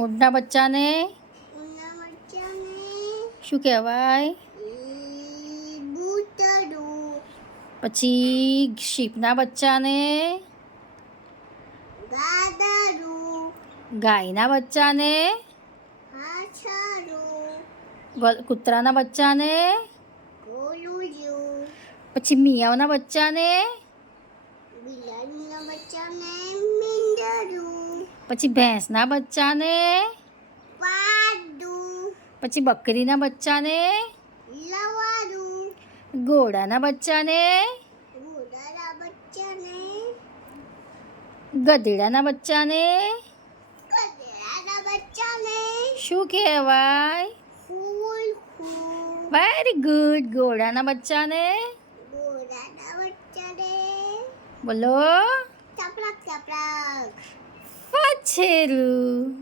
ઊંટના બચ્ચાને શું કહેવાય? પછી શીપના બચ્ચાને ગાયના બચ્ચાને કૂતરાના બચ્ચાને પછી મિયાવના બચ્ચાને પછી ભેંસના બચ્ચાને પછી બકરીના બચ્ચાને ઘોડાના બચ્ચાને ગધેડાના બચ્ચાને શું કહેવાય? Very good. ઘોડાના બચ્ચાને બોલો વાછેરું.